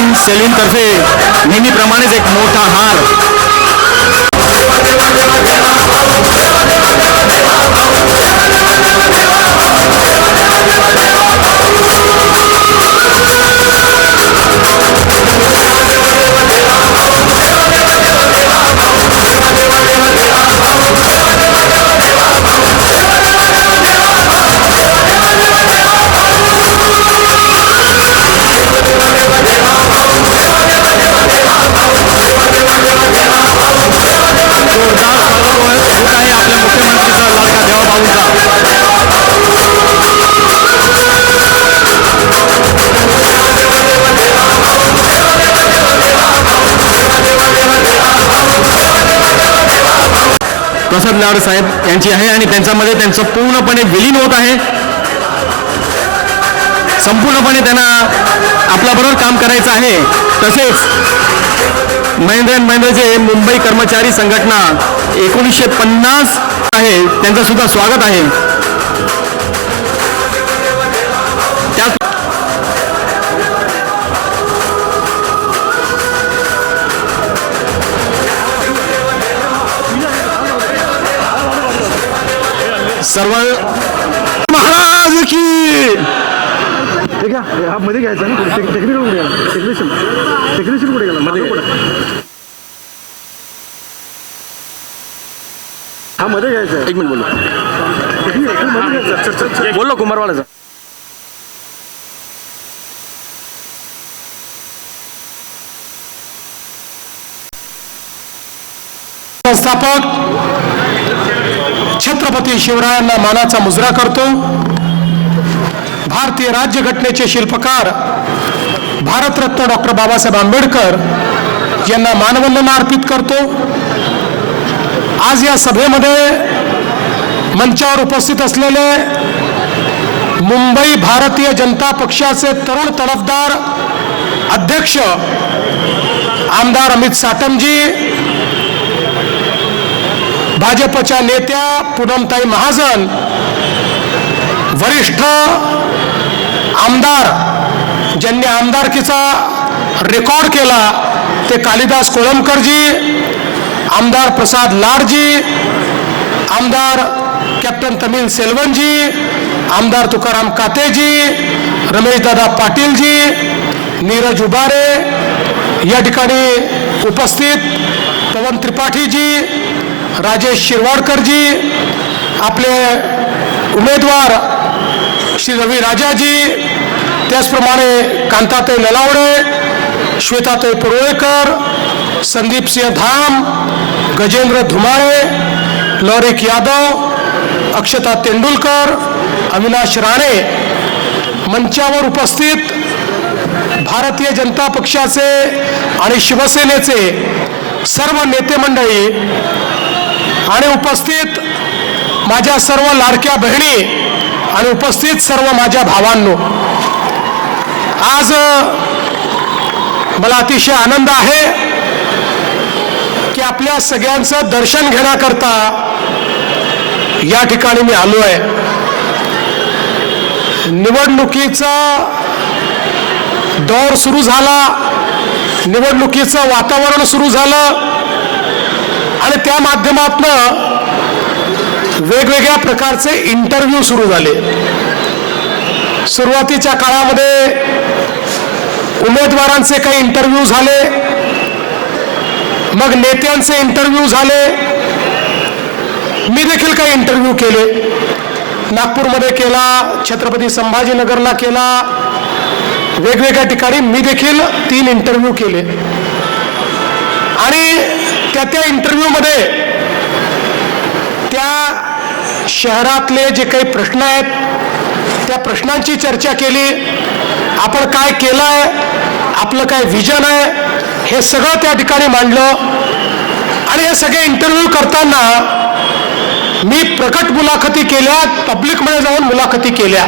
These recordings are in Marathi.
फाउंडेशन सेलिनतर्फे नेहमीप्रमाणेच एक मोठा हार प्रसाद लाड साहेब यांची आहे आणि त्यांच्यामध्ये त्यांचं पूर्णपणे विलीन होत आहे. संपूर्णपणे त्यांना आपल्याबरोबर काम करायचं आहे. तसेच महेंद्र अँड महेंद्रचे मुंबई कर्मचारी संघटना 1950 आहे, त्यांचं सुद्धा स्वागत आहे. सर्व महाराज की ठीक आहे. हा मध्ये घ्यायचा ना, टेक्निकल कुठे गेला, टेक्निशियन कुठे गेला मध्ये, हा मध्ये घ्यायचा. एक मिनिट बोललो कुमारवाड्याचा. संस्थापक छत्रपती शिवरायांना मानाचा मुजरा करतो. भारतीय राज्यघटनेचे शिल्पकार भारतरत्न डॉक्टर बाबासाहेब आंबेडकर यांना मानवंदना अर्पित करतो. आज या सभेमध्ये मंचावर उपस्थित असलेले मुंबई भारतीय जनता पक्षाचे तरुण तडफदार अध्यक्ष आमदार अमित साटमजी, भाजपच्या नेत्या पूनमताई महाजन, वरिष्ठ आमदार ज्यांनी आमदारकीचा रेकॉर्ड केला ते कालिदास कोळंबकरजी, आमदार प्रसाद लाडजी, आमदार कॅप्टन तमिल सेल्वनजी, आमदार तुकाराम कातेजी, रमेशदादा पाटीलजी, नीरज उबारे, या ठिकाणी उपस्थित पवन त्रिपाठीजी, राजेश शिरवाडकरजी, आपले उमेदवार श्री रवी राजाजी, त्याचप्रमाणे कांताताई नलावडे, श्वेताताई पुरोळेकर, संदीप सिंह धाम, गजेंद्र धुमाळे, लौरिक यादव, अक्षता तेंडुलकर, अविनाश राणे, मंचावर उपस्थित भारतीय जनता पक्षाचे आणि शिवसेनेचे सर्व नेते मंडळी आणि उपस्थित माझ्या सर्व लाडक्या बहिणी आणि उपस्थित सर्व माझ्या भावांनो, आज मला अतिशय आनंद आहे की आपल्या सगळ्यांचं दर्शन घेण्याकरता या ठिकाणी मी आलो आहे. निवडणुकीचा दौर सुरू झाला, निवडणुकीचं वातावरण सुरू झालं आणि त्या माध्यमातून वेगवेगळ्या प्रकारचे इंटरव्ह्यू सुरू झाले. सुरुवातीच्या काळामध्ये उमेदवारांचे काही इंटरव्ह्यू झाले, मग नेत्यांचे इंटरव्ह्यू झाले. मी देखील काही इंटरव्ह्यू केले. नागपूरमध्ये केला, छत्रपती संभाजीनगरला केला, वेगवेगळ्या ठिकाणी मी देखील 3 इंटरव्ह्यू केले. आणि त्या इंटरव्ह्यूमध्ये त्या शहरातले जे काही प्रश्न आहेत त्या प्रश्नांची चर्चा केली. आपण काय केलं आहे, आपलं काय विजन आहे, हे सगळं त्या ठिकाणी मांडलं. आणि हे सगळे इंटरव्ह्यू करताना मी प्रकट मुलाखती केल्या, पब्लिकमध्ये जाऊन मुलाखती केल्या.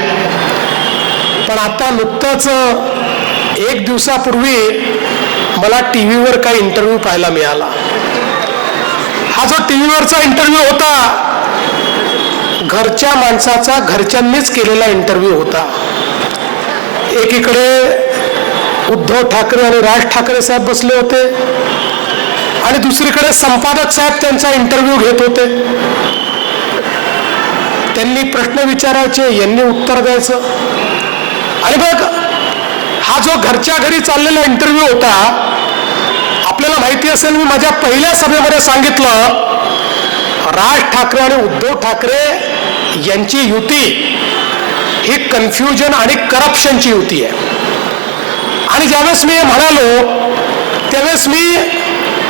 पण आता नुकतंच 1 दिवसापूर्वी मला टीव्हीवर काही इंटरव्ह्यू पाहायला मिळाला. हा जो टीव्हीवरचा इंटरव्ह्यू होता घरच्या माणसाचा, घरच्यांनीच केलेला इंटरव्ह्यू होता. एकीकडे उद्धव ठाकरे आणि राज ठाकरे साहेब बसले होते आणि दुसरीकडे संपादक साहेब त्यांचा इंटरव्ह्यू घेत होते. त्यांनी प्रश्न विचारायचे, यांनी उत्तर द्यायचं. आणि मग हा जो घरच्या घरी चाललेला इंटरव्ह्यू होता, आपल्याला माहिती असेल, मी माझ्या पहिल्या सभेमध्ये सांगितलं, राज ठाकरे आणि उद्धव ठाकरे यांची युती ही कन्फ्युजन आणि करप्शनची युती आहे. आणि ज्यावेळेस मी म्हणालो त्यावेळेस मी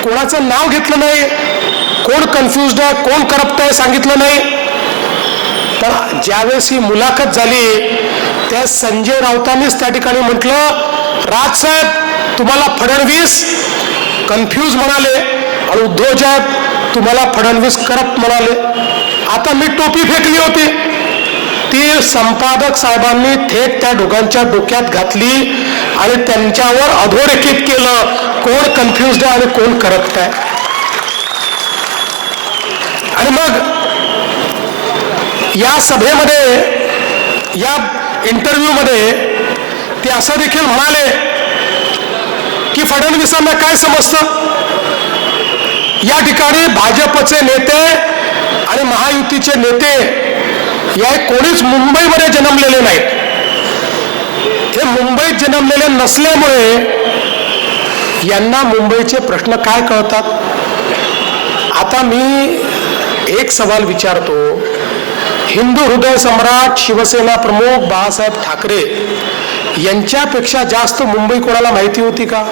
कोणाचं नाव घेतलं नाही, कोण कन्फ्युज्ड आहे, कोण करप्ट आहे सांगितलं नाही. पण ज्यावेळेस ही मुलाखत झाली त्या संजय राऊतांनीच त्या ठिकाणी म्हटलं, राजसाहेब तुम्हाला फडणवीस कन्फ्यूज म्हणाले आणि उद्धव साहेब तुम्हाला फडणवीस करप्ट म्हणाले. आता मी टोपी फेकली होती, ती संपादक साहेबांनी थेट त्या दोघांच्या डोक्यात घातली आणि त्यांच्यावर अधोरेखित केलं कोण कन्फ्युज्ड आहे आणि कोण करप्ट आहे. आणि मग या सभेमध्ये, या इंटरव्ह्यू मध्ये ते असं देखील म्हणाले की फडणवीसांना काय समजतं, या ठिकाणी भाजपचे नेते आणि महायुतीचे नेते या कोणीच मुंबईमध्ये जन्मलेले नाहीत. हे मुंबईत जन्मलेले नसल्यामुळे यांना मुंबईचे प्रश्न काय कळतात. आता मी एक सवाल विचारतो, हिंदू हृदय सम्राट शिवसेना प्रमुख बाळासाहेब ठाकरे यांच्यापेक्षा जास्त मुंबई कोणाला माहिती होती का?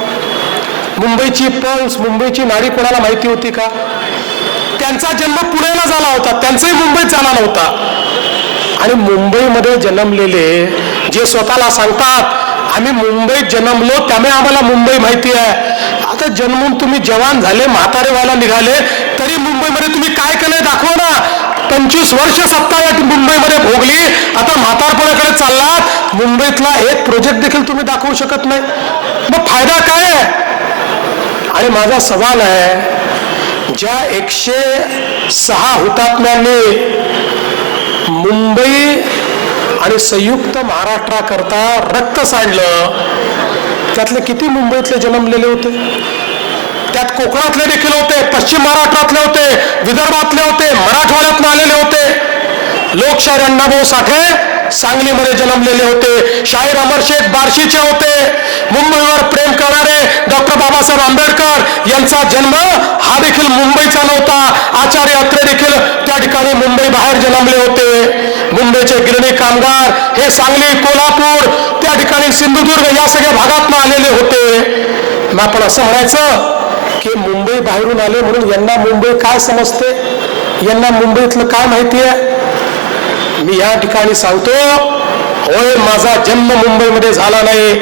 मुंबईची पल्स, मुंबईची नाडी कोणाला माहिती होती का? त्यांचा जन्म पुण्याला झाला होता, त्यांचाही मुंबईत झाला नव्हता. आणि मुंबईमध्ये जन्मलेले जे स्वतःला सांगतात आम्ही मुंबईत जन्मलो त्यामुळे आम्हाला मुंबई माहिती आहे, आता जन्मून तुम्ही जवान झाले, म्हातारे व्हायला निघाले, तरी मुंबईमध्ये तुम्ही काय केलंय दाखवा ना. 25 वर्ष सत्ता या मुंबईमध्ये भोगली, आता म्हातारपणाकडे चाललात, मुंबईतला एक प्रोजेक्ट देखील तुम्ही दाखवू शकत नाही, मग फायदा काय आहे? आणि माझा सवाल आहे, ज्या 106 हुतात्म्यांनी मुंबई आणि संयुक्त महाराष्ट्राकरता रक्त सांडलं, त्यातले किती मुंबईतले जन्मलेले होते? त्यात कोकणातले देखील होते, पश्चिम महाराष्ट्रातले होते, विदर्भातले होते, मराठवाड्यातून आलेले होते. लोकशाहीर अण्णाभाऊ साठे सांगलीमध्ये जन्मलेले होते, शाहीर अमरशेख बार्शीचे होते. मुंबईवर प्रेम करणारे डॉक्टर बाबासाहेब आंबेडकर यांचा जन्म हा देखील मुंबईचा नव्हता. आचार्य अत्रे देखील त्या ठिकाणी मुंबई बाहेर जन्मले होते. मुंबईचे गिरणी कामगार हे सांगली, कोल्हापूर, त्या ठिकाणी सिंधुदुर्ग या सगळ्या भागातून आलेले होते. मग आपण असं म्हणायचं की मुंबई बाहेरून आले म्हणून यांना मुंबई काय समजते, यांना मुंबईतलं काय माहिती आहे? मी या ठिकाणी सांगतो, होय माझा जन्म मुंबईमध्ये झाला नाही,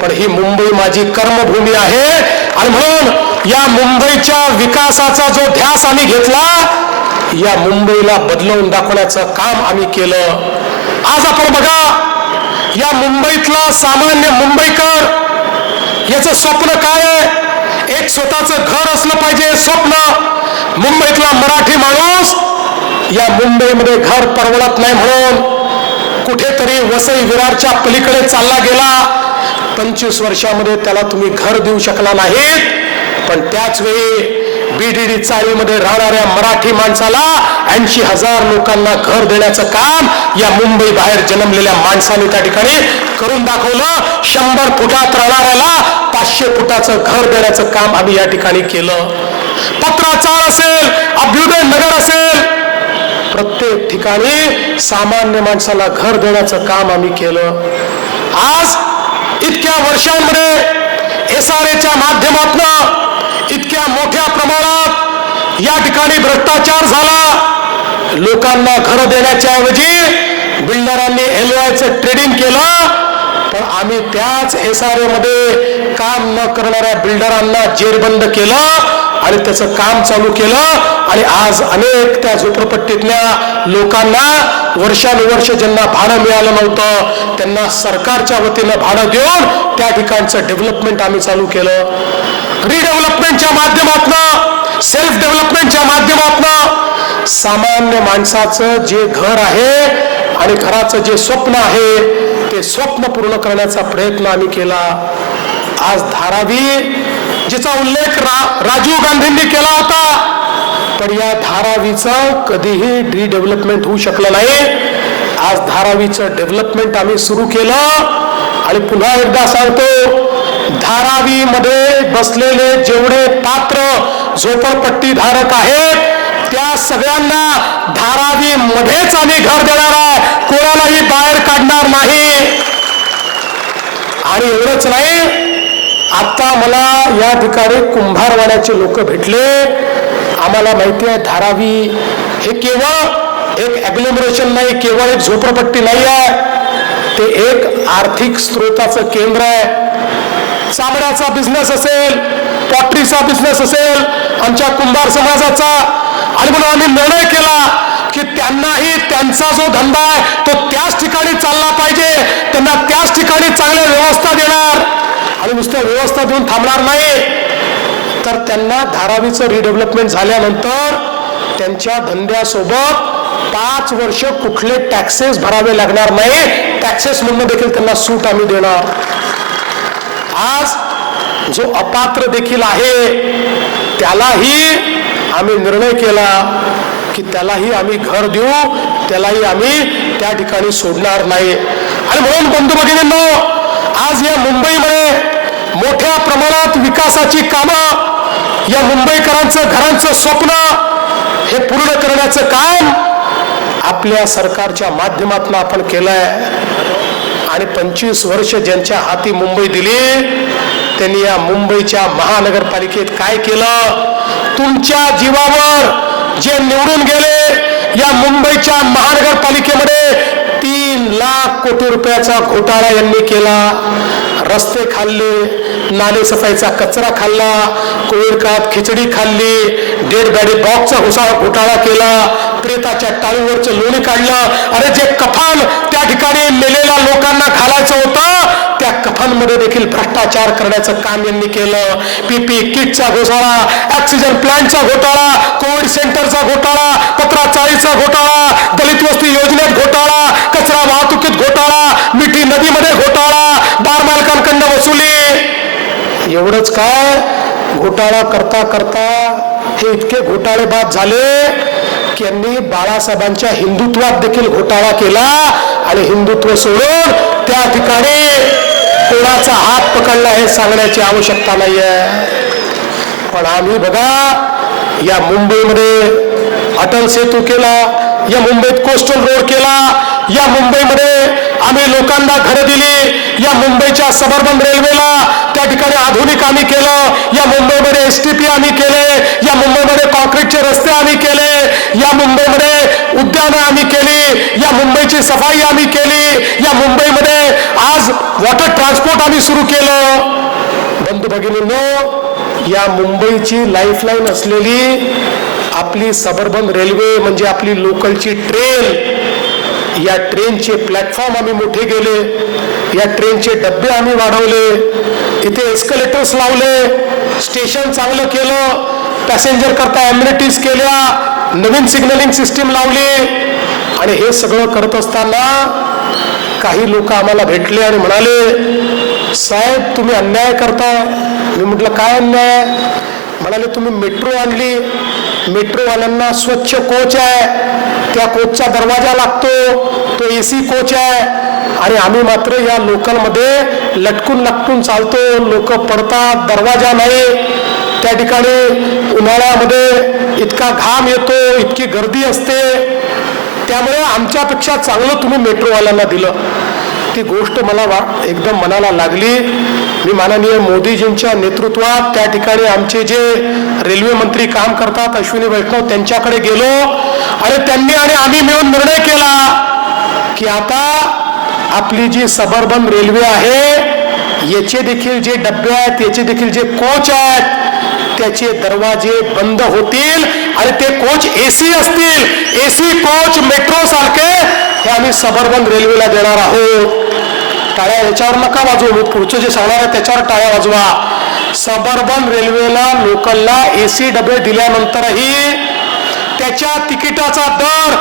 पण ही मुंबई माझी कर्मभूमी आहे. आणि म्हणून या मुंबईच्या विकासाचा जो ध्यास आम्ही घेतला, या मुंबईला बदलवून दाखवण्याचं काम आम्ही केलं. आज आपण बघा, या मुंबईतला सामान्य मुंबईकर याचं स्वप्न काय आहे? एक स्वतःचं घर असलं पाहिजे स्वप्न. मुंबईतला मराठी माणूस या मुंबईमध्ये घर परवडत नाही म्हणून कुठेतरी वसई विरारच्या पलीकडे चालला गेला. 25 वर्षामध्ये त्याला तुम्ही घर देऊ शकला नाहीत, पण त्याच वेळी बीडीडी चाळीमध्ये राहणाऱ्या मराठी माणसाला 80,000 लोकांना घर देण्याचं काम या मुंबई बाहेर जन्मलेल्या माणसाने त्या ठिकाणी करून दाखवलं. 100 फुटात राहणाऱ्याला 500 फुटाचं घर देण्याचं काम आम्ही या ठिकाणी केलं. पत्राचाळ असेल, अभ्युदय नगर असेल, प्रत्येक ठिकाणी सामान्य माणसाला घर देण्याचं काम आम्ही केलं. आज इतक्या वर्षांमध्ये SRAच्या माध्यमातून इतक्या मोठ्या प्रमाणात या ठिकाणी भ्रष्टाचार झाला. लोकांना घर देण्याच्या ऐवजी बिल्डरांनी LOIचं ट्रेडिंग केलं. पण आम्ही त्याच SRA मध्ये काम न करणाऱ्या बिल्डरांना जेरबंद केलं आणि त्याचं काम चालू केलं. आणि आज अनेक त्या झोपडपट्टीतल्या लोकांना वर्षानुवर्ष ज्यांना भाडं मिळालं नव्हतं त्यांना सरकारच्या वतीनं भाडं देऊन त्या ठिकाणचं डेव्हलपमेंट आम्ही चालू केलं. रिडेव्हलपमेंटच्या माध्यमातून, सेल्फ डेव्हलपमेंटच्या माध्यमातून सामान्य माणसाचं जे घर आहे आणि घराचं जे स्वप्न आहे ते स्वप्न पूर्ण करण्याचा प्रयत्न आम्ही केला. आज धारावी जिचा उल्लेख राजीव गांधींनी केला होता, पण या धारावीचं कधीही रिडेव्हलपमेंट होऊ शकलं नाही. आज धारावीचं डेव्हलपमेंट आम्ही सुरू केलं आणि पुन्हा एकदा सांगतो, धारावीमध्ये बसलेले जेवढे पात्र झोपडपट्टी धारक आहेत त्या सगळ्यांना धारावी मध्येच आम्ही घर देणार आहे, कोणालाही बाहेर काढणार नाही. आणि एवढंच नाही, आता मला या ठिकाणी कुंभारवाड्याचे लोक भेटले. आम्हाला माहिती आहे धारावी हे केवळ एक ॲग्लोमरेशन नाही, केवळ एक झोपडपट्टी नाही आहे, ते एक आर्थिक स्रोताचं केंद्र आहे. चामड्याचा बिझनेस असेल, पॉटरीचा बिझनेस असेल आमच्या कुंभार समाजाचा, आणि म्हणून आम्ही निर्णय केला की त्यांनाही त्यांचा जो धंदा आहे तो त्याच ठिकाणी चालला पाहिजे, त्यांना त्याच ठिकाणी चांगल्या व्यवस्था देणार आणि नुसत्या व्यवस्था देऊन थांबणार नाही, तर त्यांना धारावीचं रिडेव्हलपमेंट झाल्यानंतर त्यांच्या धंद्यासोबत 5 वर्ष कुठले टॅक्सेस भरावे लागणार नाही, टॅक्सेस म्हणून देखील त्यांना सूट आम्ही देणार. आज जो अपात्र देखील आहे त्यालाही आम्ही निर्णय केला की त्यालाही आम्ही घर देऊ, त्यालाही आम्ही त्या ठिकाणी सोडणार नाही. आणि म्हणून बंधू भगिनींनो, आज या मुंबईमध्ये मोठ्या प्रमाणात विकासाची कामं, या मुंबईकरांचं घरांचं स्वप्न हे पूर्ण करण्याचं काम आपल्या सरकारच्या माध्यमातून आपण केलंय. आणि 25 वर्ष ज्यांच्या हाती मुंबई दिली त्यांनी या मुंबईच्या महानगरपालिकेत काय केलं? तुमच्या जीवावर जे निवडून गेले, या मुंबईच्या महानगरपालिकेमध्ये 3 लाख कोटी रुपयाचा घोटाळा यांनी केला. रस्ते खाल्ले, नाले सफाईचा कचरा खाल्ला, कोविड काळात खिचडी खाल्ली, डेड बॉडी बॉक्सचा घोटाळा केला, प्रेताच्या टाळीवरचं लोणी काढलं. अरे जे कफन त्या ठिकाणी मेलेल्या लोकांना घालायचं होतं त्या कफनमध्ये देखील भ्रष्टाचार करण्याचं काम यांनी केलं. पीपी किटचा घोटाळा, ऑक्सिजन प्लांटचा घोटाळा, कोविड सेंटरचा घोटाळा, पत्रा चाळीचा घोटाळा, दलित वस्ती योजनेत घोटाळा, कचरा वाहतुकीत घोटाळा, मिठी नदीमध्ये घोटाळा, बार मालकांकडनं वसुली. एवढंच काय, घोटाळा करता करता हे इतके घोटाळेबाज झाले की यांनी बाळासाहेबांच्या हिंदुत्वात देखील घोटाळा केला आणि हिंदुत्व सोडून त्या ठिकाणी कोणाचा हात पकडला हे सांगण्याची आवश्यकता नाहीये. पण आम्ही बघा, या मुंबईमध्ये अटल सेतू केला, या मुंबईत कोस्टल रोड केला, या मुंबईमध्ये आम्ही लोकांना घरं दिली, या मुंबईच्या सबर्बन रेल्वेला त्या ठिकाणी आधुनिक आम्ही केलं, या मुंबईमध्ये STP आम्ही केले, या मुंबईमध्ये कॉन्क्रीटचे रस्ते आम्ही केले, या मुंबईमध्ये उद्यानं आम्ही केली, या मुंबईची सफाई आम्ही केली, या मुंबईमध्ये आज वॉटर ट्रान्सपोर्ट आम्ही सुरू केलं. बंधू भगिनींनो, या मुंबईची लाईफलाईन असलेली आपली सबर्बन रेल्वे म्हणजे आपली लोकलची ट्रेन, या ट्रेनचे प्लॅटफॉर्म आम्ही मोठे केले, या ट्रेनचे डब्बे आम्ही वाढवले, इथे एस्कलेटर्स लावले, स्टेशन चांगलं केलं, पॅसेंजर करता ॲम्युनिटीज केल्या, नवीन सिग्नलिंग सिस्टीम लावली. आणि हे सगळं करत असताना काही लोक आम्हाला भेटले आणि म्हणाले, साहेब तुम्ही अन्याय करताय. मी म्हटलं काय अन्याय? म्हणाले तुम्ही मेट्रो आणली, मेट्रोवाल्यांना स्वच्छ कोच आहे, त्या कोचचा दरवाजा लागतो, तो AC कोच आहे, आणि आम्ही मात्र या लोकलमध्ये लटकून लटकून चालतो, लोक पडतात, दरवाजा नाही. त्या ठिकाणी उन्हाळ्यामध्ये इतका घाम येतो, इतकी गर्दी असते, त्यामुळे आमच्यापेक्षा चांगलं तुम्ही मेट्रोवाल्यांना दिलं. ती गोष्ट मला एकदम मनाला लागली. मी माननीय मोदीजींच्या नेतृत्वात त्या ठिकाणी आमचे जे रेल्वे मंत्री काम करतात अश्विनी वैष्णव त्यांच्याकडे गेलो आणि त्यांनी आणि आम्ही मिळून निर्णय केला की आता आपली जी सबर्बन रेल्वे आहे याचे देखील जे डबे आहेत, याचे देखील जे कोच आहेत, त्याचे दरवाजे बंद होतील आणि ते कोच AC असतील. AC कोच मेट्रो सारखे हे आम्ही सबर्बन रेल्वेला देणार आहोत. टाळ्या याच्यावर नका वाजवू, मी पुढचं जे सांगणार आहे त्याच्यावर टाळ्या वाजवा. सबर्बन रेल्वेला लोकलला AC डबे दिल्यानंतरही त्याच्या तिकिटाचा दर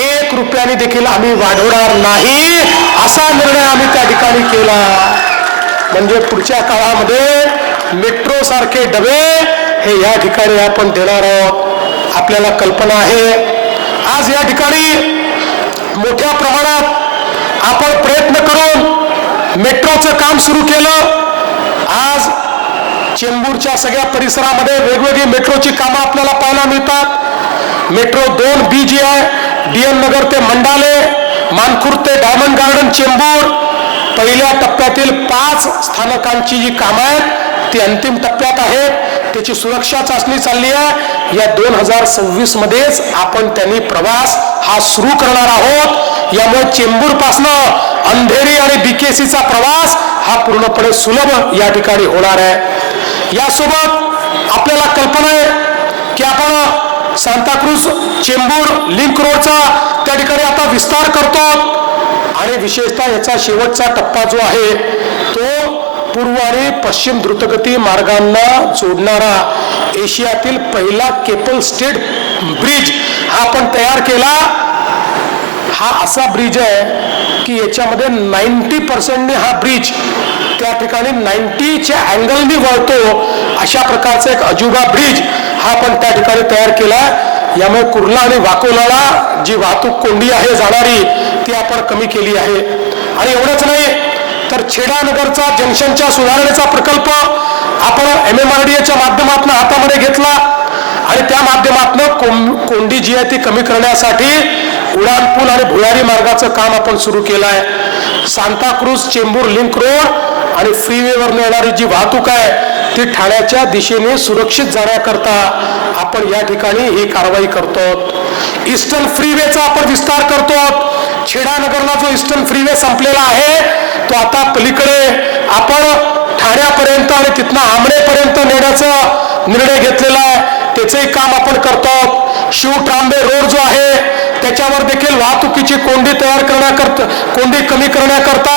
1 रुपयाने देखील आम्ही वाढवणार नाही, असा निर्णय आम्ही त्या ठिकाणी केला. म्हणजे पुढच्या काळामध्ये मेट्रो सारखे डबे हे या ठिकाणी आपण देणार आहोत. आपल्याला कल्पना आहे आज या ठिकाणी मोठ्या प्रमाणात आपण प्रयत्न करून मेट्रोचं काम सुरू केलं. आज चेंबूरच्या सगळ्या परिसरामध्ये वेगवेगळी मेट्रोची कामं आपल्याला पाहायला मिळतात. मेट्रो 2B जी आहे, DN नगर ते मंडाले, मानखुर्द ते डायमंड गार्डन चेंबूर, पहिल्या टप्प्यातील 5 स्थानकांची जी कामं आहेत ती अंतिम टप्प्यात आहेत. त्याची सुरक्षा चाचणी चालली आहे. या 2026 मध्येच आपण त्यांनी प्रवास हा सुरू करणार आहोत. यामुळे चेंबूर पासनं अंधेरी आणि BKCचा प्रवास हा पूर्णपणे सुलभ या ठिकाणी होणार आहे. यासोबत आपल्याला कल्पना आहे की आपण सांताक्रूज चेंबूर लिंक रोडचा त्या ठिकाणी आता विस्तार करतो आणि विशेषतः याचा शेवटचा टप्पा जो आहे तो पूर्व आणि पश्चिम द्रुतगती मार्गांना जोडणारा एशियातील पहिला केबल स्टेड ब्रिज हा आपण तयार केला. हा असा ब्रिज आहे की याच्यामध्ये 90% हा ब्रिज त्या ठिकाणी 90च्या अँगलनी वळतो अशा प्रकारचा एक अजुबा ब्रिज हा आपण त्या ठिकाणी तयार केला. यामुळे कुर्ला आणि वाकोलाला जी वाहतूक कोंडी आहे जाणारी ती आपण कमी केली आहे. आणि एवढंच नाही तर छेडानगरचा जंक्शनच्या सुधारणेचा प्रकल्प आपण MMRDAच्या माध्यमातून हातामध्ये घेतला आणि त्या माध्यमातून कोंडी जी आहे ती कमी करण्यासाठी उडानपूल आणि भुयारी मार्गाचं काम आपण सुरू केलं आहे. सांताक्रूज चेंबूर लिंक रोड आणि फ्रीवेवर येणारी जी वाहतूक आहे ती ठाण्याच्या दिशेने सुरक्षित जाण्याकरता आपण या ठिकाणी ही कारवाई करतो. ईस्टर्न फ्रीवेचा आपण विस्तार करतो. छेडानगरला जो ईस्टर्न फ्रीवे संपलेला आहे तो आता पलीकडे आपण ठाण्यापर्यंत आणि तिथनं आमळेपर्यंत नेण्याचा निर्णय घेतलेला आहे. त्याचंही काम आपण करतो. शिवट्रांबे रोड जो आहे त्याच्यावर देखील वाहतुकीची कोंडी कोंडी कमी करण्याकरता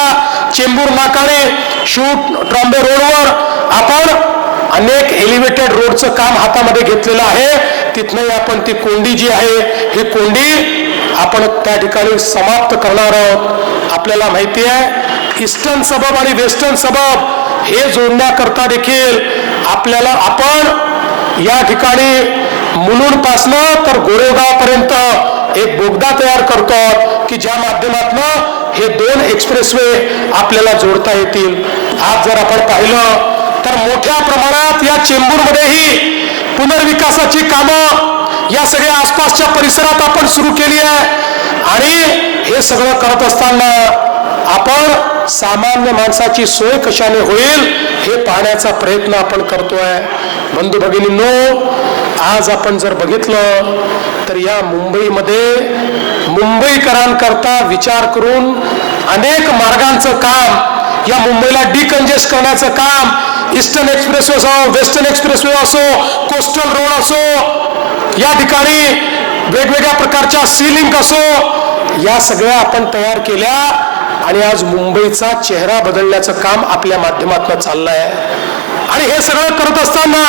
चेंबूर नाकाने शिवट्रांबे रोडवर आपण अनेक एलिव्हेटेड रोडचं काम हातामध्ये घेतलेलं आहे. तिथनंही आपण ती कोंडी जी आहे ही कोंडी आपण त्या ठिकाणी समाप्त करणार आहोत. आपल्याला माहिती आहे ईस्टर्न सबब आणि वेस्टर्न सबब हे जोडण्याकरता देखील आपल्याला आपण या ठिकाणी मुलुंड पासनं तर गोरेगावपर्यंत एक बोगदा तयार करतो की ज्या माध्यमातून हे 2 एक्सप्रेसवे आपल्याला जोडता येतील. आज जर आपण पाहिलं तर मोठ्या प्रमाणात या चेंबूरमध्येही पुनर्विकासाची कामं या सगळ्या आसपासच्या परिसरात आपण सुरू केली आहे आणि हे सगळं करत असताना आपण सामान्य माणसाची सोय कशाने होईल हे पाहण्याचा प्रयत्न आपण करतोय. बंधू भगिनींनो, आज आपण जर बघितलं तर या मुंबईमध्ये मुंबईकरांकरता विचार करून अनेक मार्गांचं काम, या मुंबईला डिकंजेस्ट करण्याचं काम, ईस्टर्न एक्सप्रेसवे असो, वेस्टर्न एक्सप्रेसवे असो, कोस्टल रोड असो, या ठिकाणी वेगवेगळ्या प्रकारच्या सी लिंक असो, या सगळ्या आपण तयार केल्या आणि आज मुंबईचा चेहरा बदलण्याचं काम आपल्या माध्यमातून चाललंय. आणि हे सगळं करत असताना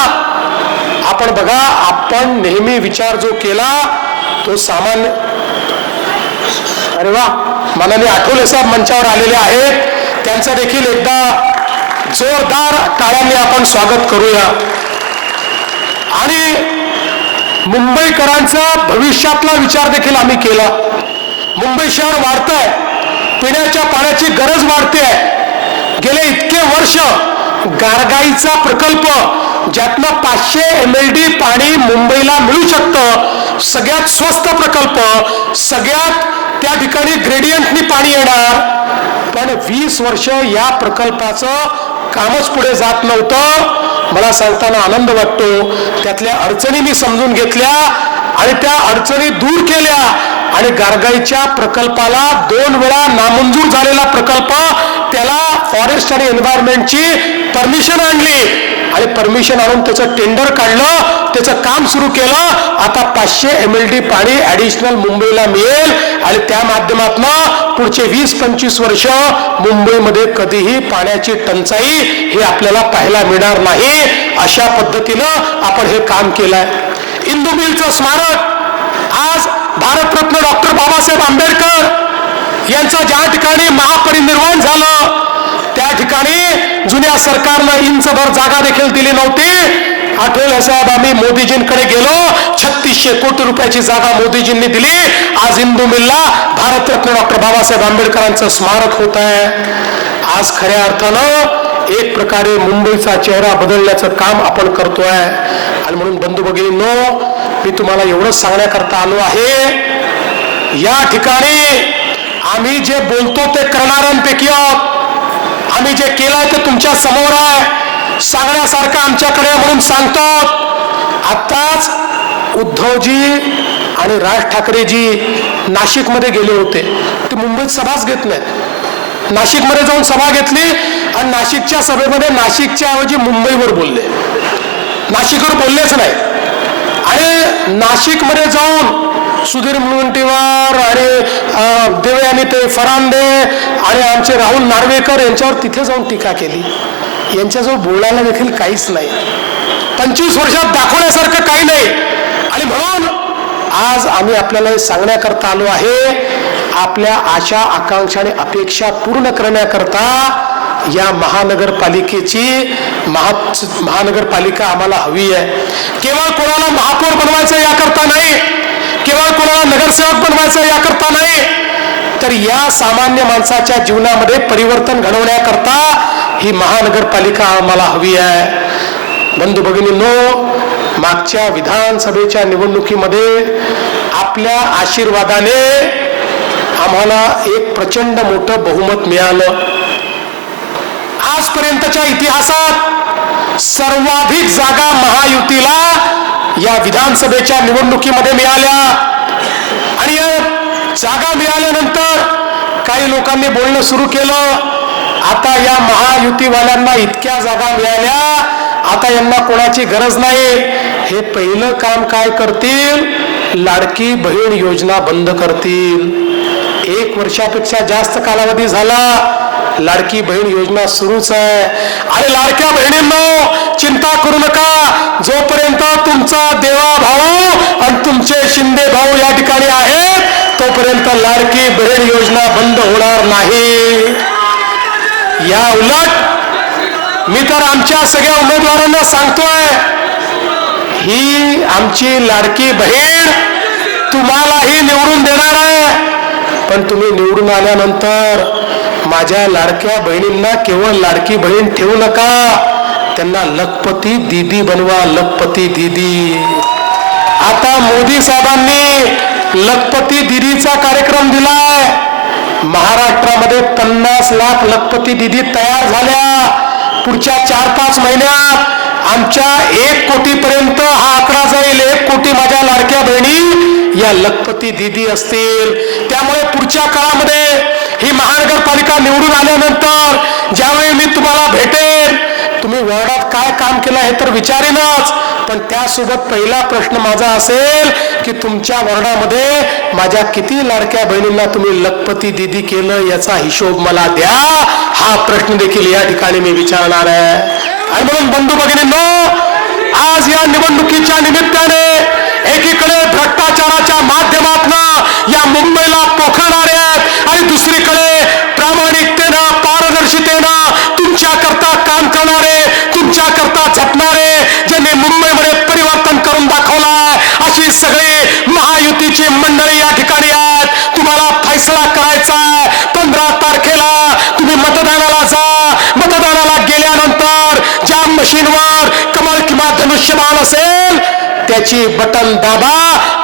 आपण बघा, आपण नेहमी विचार जो केला तो सामान्य, अरे वा, माननीय आठवले साहेब मंचावर आलेले आहेत, त्यांचं देखील एकदा जोरदार टाळ्यांनी आपण स्वागत करूया. आणि मुंबईकरांचा भविष्यातला विचार देखील आम्ही केला. मुंबई शहर वाढतंय, पिण्याच्या पाण्याची गरज वाढते. गेले इतके वर्ष गारगाईचा प्रकल्प ज्यातनं 500 MLD पाणी मुंबईला मिळू शकतं, सगळ्यात स्वस्त प्रकल्प, सगळ्यात त्या ठिकाणी ग्रेडियंटनी पाणी येणार, पण 20 वर्ष या प्रकल्पाचं कामच पुढे जात नव्हतं. मला सांगताना आनंद वाटतो, त्यातल्या अडचणी मी समजून घेतल्या आणि त्या अडचणी दूर केल्या आणि गारगाईच्या प्रकल्पाला 2 वेळा नामंजूर झालेला प्रकल्प, त्याला फॉरेस्ट आणि एन्व्हायरमेंटची परमिशन आणली आणि परमिशन आणून त्याचं टेंडर काढलं, त्याचं काम सुरू केलं. आता 500 MLD पाणी ऍडिशनल मुंबईला मिळेल आणि त्या माध्यमातून पुढचे 20-25 वर्ष मुंबईमध्ये कधीही पाण्याची टंचाई हे आपल्याला पाहायला मिळणार नाही. अशा पद्धतीनं आपण हे काम केलंय. इंदू मिलचं स्मारक आज भारतरत्न डॉक्टर बाबासाहेब आंबेडकर यांचं ज्या ठिकाणी महापरिनिर्वाण झालं त्या ठिकाणी जुन्या सरकारनं इंचभर जागा देखील दिली नव्हती. आठवले साहेब, आम्ही मोदीजींकडे गेलो, 3600 कोटी रुपयाची जागा मोदीजींनी दिली. आज हिंदू मिलला भारतरत्न डॉक्टर बाबासाहेब आंबेडकरांचं स्मारक होत आहे. आज खऱ्या अर्थानं एक प्रकारे मुंबईचा चेहरा बदलण्याचं काम आपण करतोय. आणि म्हणून बंधू भगिनींनो, मी तुम्हाला एवढंच सांगण्याकरता आलो आहे, या ठिकाणी आम्ही जे बोलतो ते करणाऱ्यांपैकी आहोत. आम्ही जे केलंय ते तुमच्या समोर आहे, सांगण्यासारखं आमच्याकडे म्हणून सांगतो. आताच उद्धवजी आणि राज ठाकरेजी नाशिकमध्ये गेले होते. ते मुंबईत सभाच घेत नाहीत. नाशिकमध्ये जाऊन सभा घेतली आणि नाशिकच्या सभेमध्ये नाशिकच्या ऐवजी मुंबईवर बोलले, नाशिकवर बोललेच नाही. आणि नाशिकमध्ये जाऊन सुधीर मुनगंटीवार आणि देवयानी ते फरांदे आणि आमचे राहुल नार्वेकर यांच्यावर तिथे जाऊन टीका केली. यांच्याजवळ बोलायला देखील काहीच नाही. 25 वर्षात दाखवण्यासारखं काही नाही. आणि म्हणून आज आम्ही आपल्याला हे सांगण्याकरता आलो आहे, आपल्या आशा आकांक्षा आणि अपेक्षा पूर्ण करण्याकरता या महानगरपालिकेची महानगरपालिका आम्हाला हवी आहे. केवळ कोणाला महापौर बनवायचं याकरता नाही, केवळ कोणाला नगरसेवक बनवायचं याकरता नाही, तर या सामान्य माणसाच्या जीवनामध्ये परिवर्तन घडवण्याकरता ही महानगरपालिका आम्हाला हवी आहे. बंधू भगिनींनो, मागच्या विधानसभेच्या निवडणुकीमध्ये आपल्या आशीर्वादाने आम्हाला एक प्रचंड मोठं बहुमत मिळालं. आजपर्यंतच्या इतिहासात सर्वाधिक जागा महायुतीला या विधानसभेच्या निवडणुकीमध्ये मिळाल्या. आणि या जागा मिळाल्यानंतर काही लोकांनी बोलणं सुरू केलं, आता या महायुतीवाल्यांना इतक्या जागा मिळाल्या, आता यांना कोणाची गरज नाही. हे पहिलं काम काय करतील? लाडकी बहीण योजना बंद करतील. 1 वर्षापेक्षा जास्त कालावधी झाला, लाडकी बहीण योजना सुरूच आहे. आणि लाडक्या बहिणींनो, चिंता करू नका, जोपर्यंत तुमचा देवा भाऊ आणि तुमचे शिंदे भाऊ या ठिकाणी आहेत, तोपर्यंत लाडकी बहीण योजना बंद होणार नाही. या उलट मी तर आमच्या सगळ्या उमेदवारांना सांगतोय, ही आमची लाडकी बहीण तुम्हालाही निवडून देणार आहे. पण तुम्ही निवडून आल्यानंतर माझ्या लाडक्या बहिणींना केवळ लाडकी बहीण ठेवू नका, त्यांना लखपती दीदी बनवा, लखपती दीदी. आता मोदी साहेबांनी लखपती दीदीचा कार्यक्रम दिलाय. महाराष्ट्रामध्ये 50 लाख लखपती दीदी तयार झाल्या. पुढच्या 4-5 महिन्यात आमच्या 1 कोटीपर्यंत हा आकडा जाईल. 1 कोटी माझ्या लाडक्या बहिणी या लखपती दीदी असतील. त्यामुळे पुढच्या काळामध्ये ही महानगरपालिका निवडून आल्यानंतर ज्यावेळी मी तुम्हाला भेटेन, तुम्ही वॉर्डात काय काम केलं हे तर विचारेनच, पण त्यासोबत पहिला प्रश्न माझा असेल की तुमच्या वॉर्डामध्ये माझ्या किती लाडक्या बहिणींना तुम्ही लखपती दीदी केलं याचा हिशोब मला द्या. हा प्रश्न देखील या ठिकाणी मी विचारणार आहे. आणि म्हणून बंधू भगिनींनो, आज या निवडणुकीच्या निमित्ताने एकीकडे भ्रष्टाचाराच्या माध्यमातून या मुंबईला पोखरणारे आहेत आणि दुसरीकडे प्रामाणिकतेनं, पारदर्शितेनं तुमच्या करता काम करणारे, तुमच्या करता झटणारे, ज्यांनी मुंबईमध्ये परिवर्तन करून दाखवलाय, अशी सगळी महायुतीची मंडळी या ठिकाणी आहेत. तुम्हाला फैसला करायचा आहे. 15 तारखेला तुम्ही मतदानाला जा. मतदानाला गेल्यानंतर ज्या मशीनवर कमळ किंवा धनुष्यबाण असेल त्याची बटन दाबा,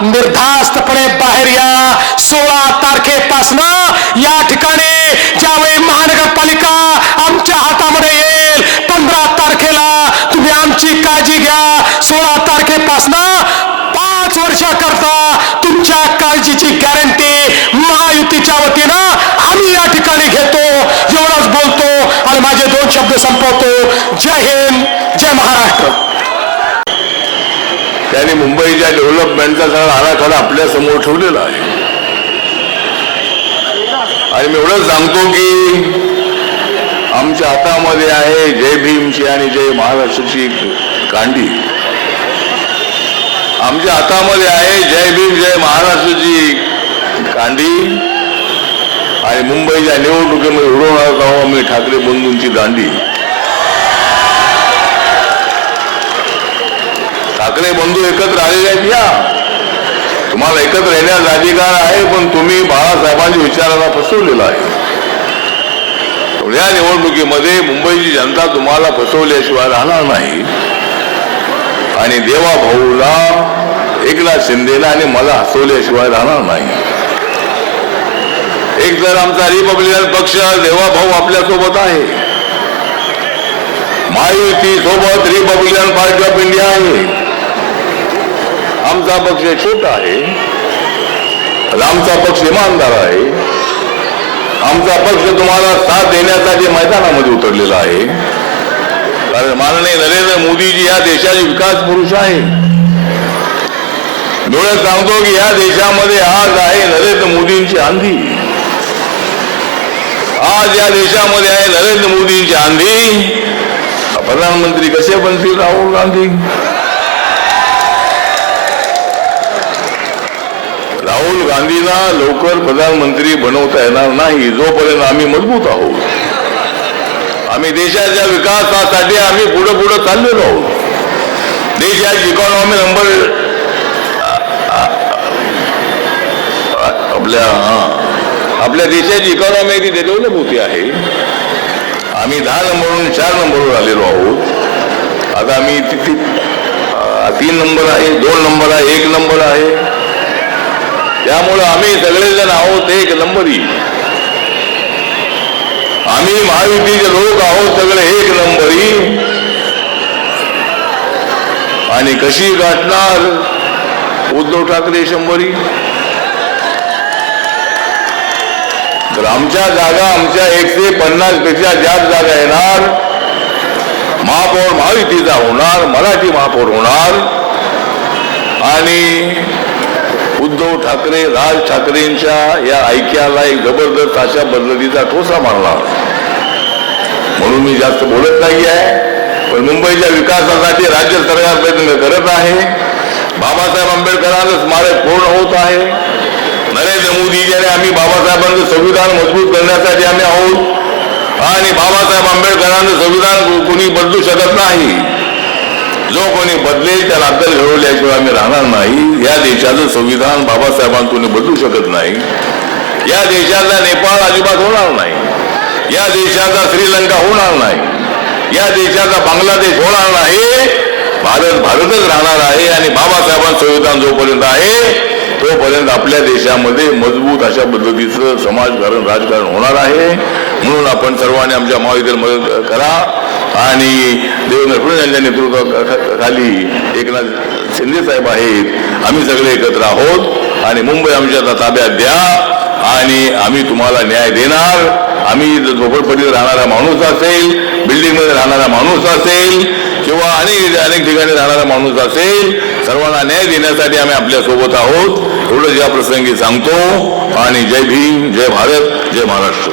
निर्धास्तपणे बाहेर या. 16 तारखेपासनं या ठिकाणी ज्यावेळी महानगरपालिका आमच्या हातामध्ये येईल, 15 तारखेला तुम्ही आमची काळजी घ्या. 16 तारखेपासनं 5 वर्षाकरता तुमच्या काळजीची गॅरंटी महायुतीच्या वतीनं आम्ही या ठिकाणी घेतो. एवढंच बोलतो आणि माझे 2 शब्द संपवतो. जय हिंद, जय महाराष्ट्र. त्यांनी मुंबईच्या डेव्हलपमेंटचा सगळा आराखडा आपल्या समोर ठेवलेला आहे. आणि मी एवढंच सांगतो की आमच्या हातामध्ये आहे जय भीमची आणि जय महाराष्ट्राची कांडी. आमच्या हातामध्ये आहे जय भीम जय महाराष्ट्राची कांडी आणि मुंबईच्या निवडणुकीमध्ये उडवणार आहोत आम्ही ठाकरे बंधूंची दांडी. ठाकरे बंधू एकत्र आलेले आहेत. या तुम्हाला एकत्र येण्याचा अधिकार आहे, पण तुम्ही बाळासाहेबांच्या विचाराला फसवलेला आहे. या निवडणुकीमध्ये मुंबईची जनता तुम्हाला फसवल्याशिवाय राहणार नाही. आणि देवा भाऊला, एकनाथ शिंदेला आणि मला हसवल्याशिवाय राहणार नाही. एक तर आमचा रिपब्लिकन पक्ष देवा भाऊ आपल्या सोबत आहे, महायुती सोबत रिपब्लिकन पार्टी ऑफ इंडिया आहे. आमचा पक्ष छोटा आहे, आमचा पक्ष इमानदार आहे. आमचा पक्ष तुम्हाला साथ देण्यासाठी मैदानामध्ये उतरलेला आहे. कारण माननीय नरेंद्र मोदीजी या देशाचे विकास पुरुष आहे. डोळ्यात सांगतो की या देशामध्ये आज आहे नरेंद्र मोदींची आंधी. आज या देशामध्ये आहे नरेंद्र मोदींची आंधी. प्रधानमंत्री कसे बनतील राहुल गांधी? राहुल गांधींना लवकर प्रधानमंत्री बनवता येणार नाही जोपर्यंत आम्ही मजबूत आहोत. आम्ही देशाच्या विकासासाठी आम्ही पुढे पुढे चाललेलो आहोत. देशाची इकॉनॉमी नंबर आपल्या देशाची इकॉनॉमी ती डेव्हलप होती आहे. आम्ही 10 नंबरवरून 4 नंबरवर आलेलो आहोत. आता आम्ही 3 नंबर आहे, 2 नंबर आहे, 1 नंबर आहे. त्यामुळं आम्ही सगळेजण आहोत 1 नंबरी. आम्ही महायुतीचे लोक आहोत सगळे 1 नंबरी. आणि कशी गाठणार उद्धव ठाकरे 100? तर आमच्या जागा, आमच्या 150 पेक्षा जास्त जागा येणार. महापौर महायुतीचा होणार, मराठी महापौर होणार. आणि उद्धव ठाकरे, राज ठाकरेंच्या या ऐक्याला एक जबरदस्त अशा पद्धतीचा ठोसा मारणार. म्हणून मी जास्त बोलत नाही आहे, पण मुंबईच्या विकासासाठी राज्य सरकार प्रयत्न करत आहे. बाबासाहेब आंबेडकरांचं स्मारक पूर्ण होत आहे. नरेंद्र मोदीजीने आम्ही बाबासाहेबांचं संविधान मजबूत करण्यासाठी आम्ही आहोत. आणि बाबासाहेब आंबेडकरांचं संविधान कोणी बदलू शकत नाही. जो कोणी बदलेल त्याला अद्दल घडवल्याशिवाय आम्ही राहणार नाही. या देशाचं संविधान बाबासाहेबांतून बदलू शकत नाही. या देशाचा नेपाळ अजिबात होणार नाही. या देशाचा श्रीलंका होणार नाही. या देशाचा बांगलादेश होणार नाही. भारत भारतच राहणार आहे. आणि बाबासाहेबांचं संविधान जोपर्यंत आहे तोपर्यंत आपल्या देशामध्ये मजबूत अशा पद्धतीचं समाजकारण, राजकारण होणार आहे. म्हणून आपण सर्वांनी आमच्या महायुतीला मदत करा. आणि देवेंद्र फडणवीस यांच्या नेतृत्वाखाली एकनाथ शिंदे साहेब आहेत. आम्ही सगळे एकत्र आहोत आणि मुंबई आमच्या ताब्यात द्या आणि आम्ही तुम्हाला न्याय देणार. आम्ही झोपडपट्टीत राहणारा माणूस असेल, बिल्डिंगमध्ये राहणारा माणूस असेल किंवा अनेक ठिकाणी राहणारा माणूस असेल, सर्वांना न्याय देण्यासाठी आम्ही आपल्या सोबत आहोत. एवढंच या प्रसंगी सांगतो. आणि जय भीम, जय भारत, जय महाराष्ट्र.